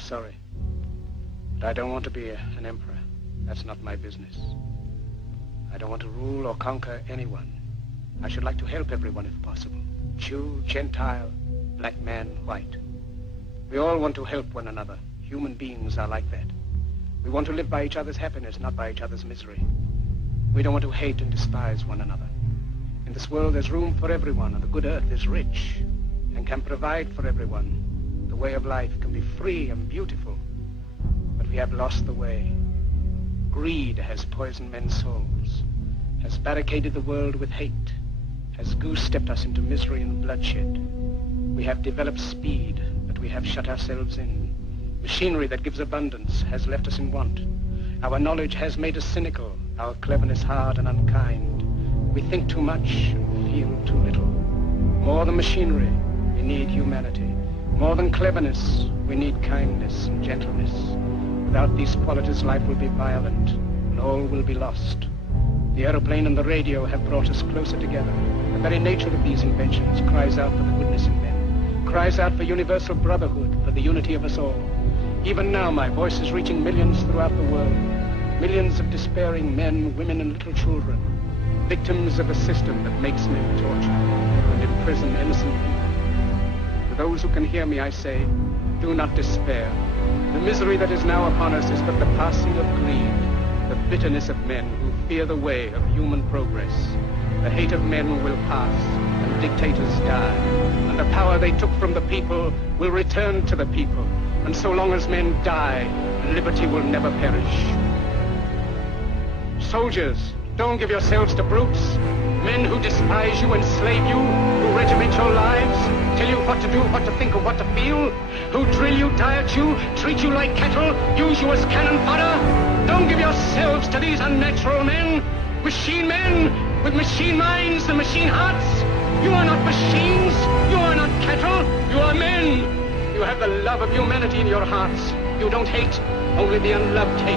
sorry. But I don't want to be an emperor. That's not my business. I don't want to rule or conquer anyone. I should like to help everyone if possible. Jew, Gentile, black man, white. We all want to help one another. Human beings are like that. We want to live by each other's happiness, not by each other's misery. We don't want to hate and despise one another. In this world, there's room for everyone, and the good earth is rich and can provide for everyone. The way of life can be free and beautiful, but we have lost the way. Greed has poisoned men's souls, has barricaded the world with hate, has goose-stepped us into misery and bloodshed. We have developed speed, but we have shut ourselves in. Machinery that gives abundance has left us in want. Our knowledge has made us cynical, our cleverness hard and unkind. We think too much and feel too little. More than machinery, we need humanity. More than cleverness, we need kindness and gentleness. Without these qualities, life will be violent, and all will be lost. The aeroplane and the radio have brought us closer together. The very nature of these inventions cries out for the goodness in men, cries out for universal brotherhood, for the unity of us all. Even now, my voice is reaching millions throughout the world. Millions of despairing men, women, and little children, victims of a system that makes men torture and imprison innocent people. To those who can hear me, I say, do not despair. The misery that is now upon us is but the passing of greed, the bitterness of men who fear the way of human progress. The hate of men will pass, and dictators die, and the power they took from the people will return to the people. And so long as men die, liberty will never perish. Soldiers, don't give yourselves to brutes, men who despise you, enslave you, who regiment your lives, tell you what to do, what to think, or what to feel, who drill you, diet you, treat you like cattle, use you as cannon fodder. Don't give yourselves to these unnatural men, machine men with machine minds and machine hearts. You are not machines, you are not cattle, you are men. You have the love of humanity in your hearts. You don't hate, only the unloved hate,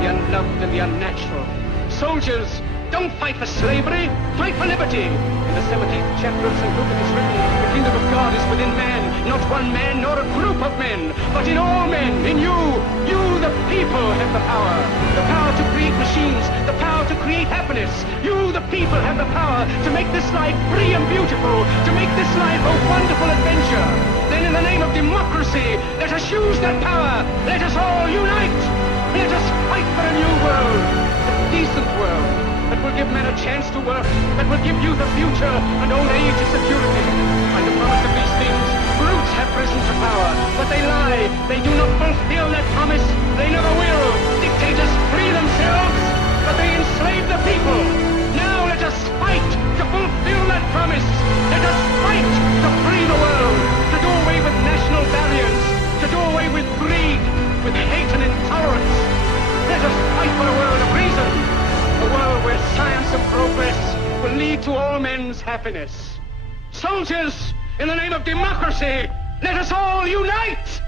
the unloved and the unnatural. Soldiers, don't fight for slavery, fight for liberty. In the 17th chapter of St. Luke it is written, the kingdom of God is within man, not one man nor a group of men, but in all men, in you. You, the people, have the power to create machines, the power to create happiness. You, the people, have the power to make this life free and beautiful, to make this life a wonderful adventure. Then in the name of democracy, let us use that power. Let us all unite. Let us fight for a new world, a decent world, that will give men a chance to work, that will give youth a future and old age a security. By the promise of these things, brutes have risen to power, but they lie. They do not fulfill that promise. They never will. Dictators free themselves, but they enslave the people. Now let us fight to fulfill that promise. Let us fight to free the world, to do away with national barriers, to do away with greed, with hate and intolerance. Let us fight for a world of reason, a world where science and progress will lead to all men's happiness. Soldiers, in the name of democracy, let us all unite!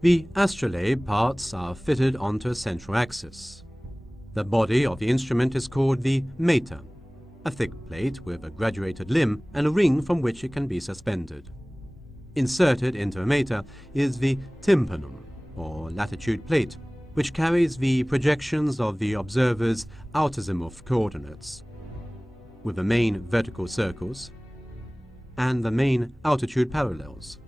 The astrolabe parts are fitted onto a central axis. The body of the instrument is called the mater, a thick plate with a graduated limb and a ring from which it can be suspended. Inserted into a mater is the tympanum, or latitude plate, which carries the projections of the observer's altizimuth coordinates, with the main vertical circles and the main altitude parallels.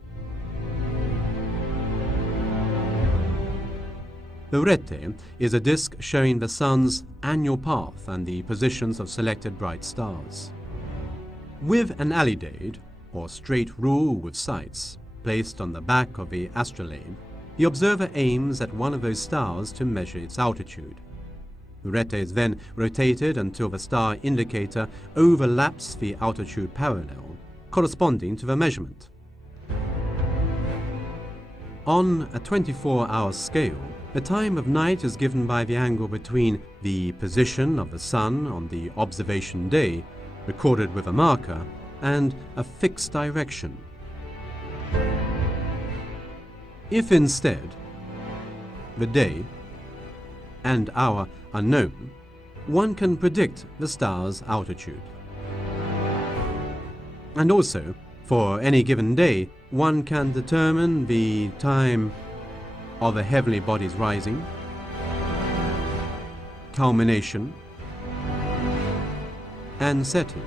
The rete is a disk showing the sun's annual path and the positions of selected bright stars. With an alidade, or straight rule with sights, placed on the back of the astrolabe, the observer aims at one of those stars to measure its altitude. The rete is then rotated until the star indicator overlaps the altitude parallel, corresponding to the measurement. On a 24-hour scale, the time of night is given by the angle between the position of the sun on the observation day, recorded with a marker, and a fixed direction. If instead the day and hour are known, one can predict the star's altitude. And also, for any given day, one can determine the time of a heavenly body's rising, culmination, and setting.